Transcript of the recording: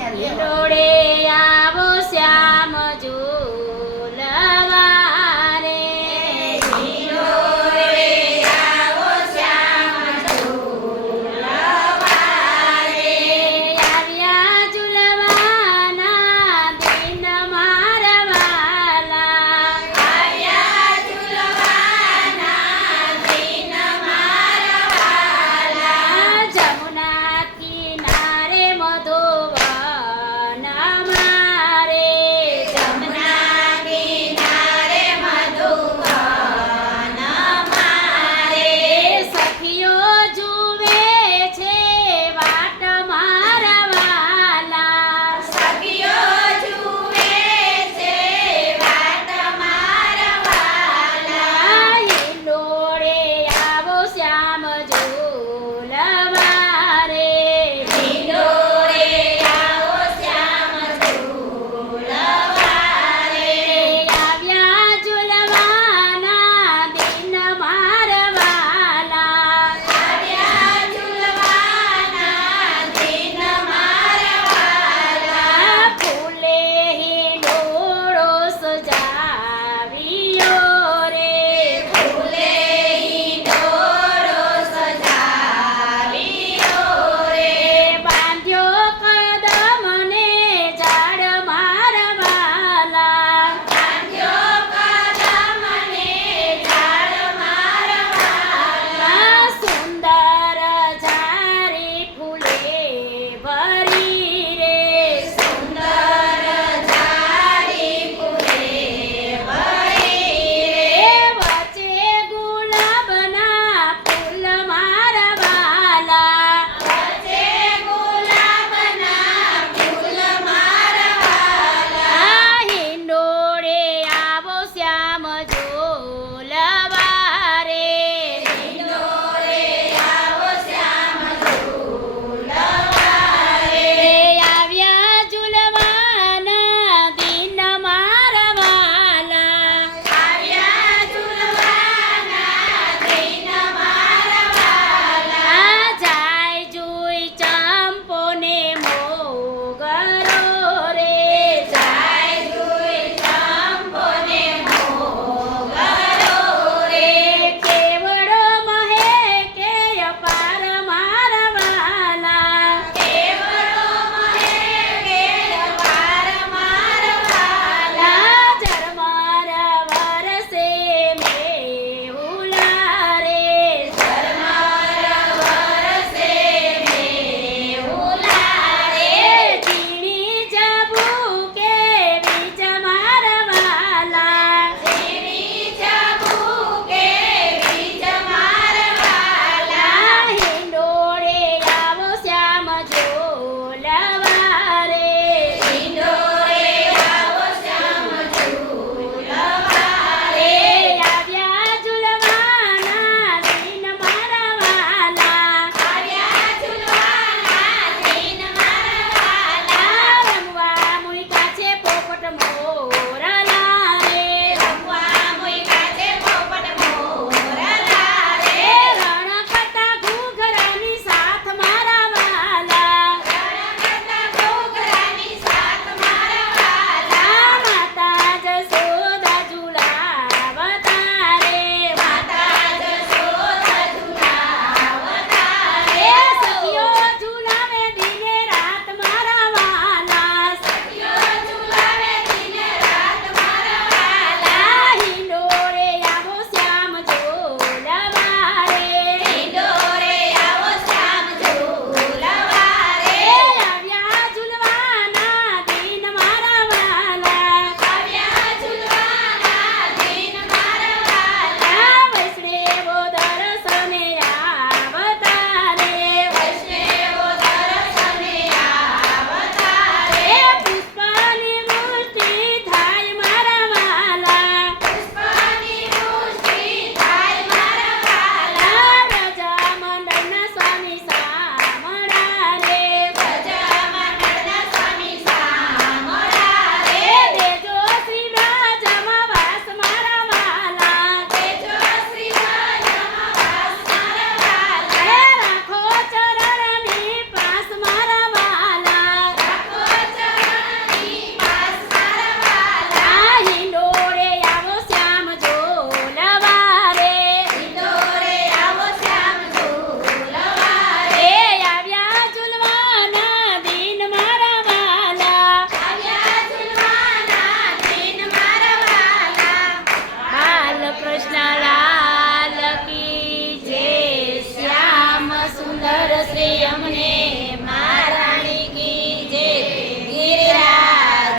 Errores.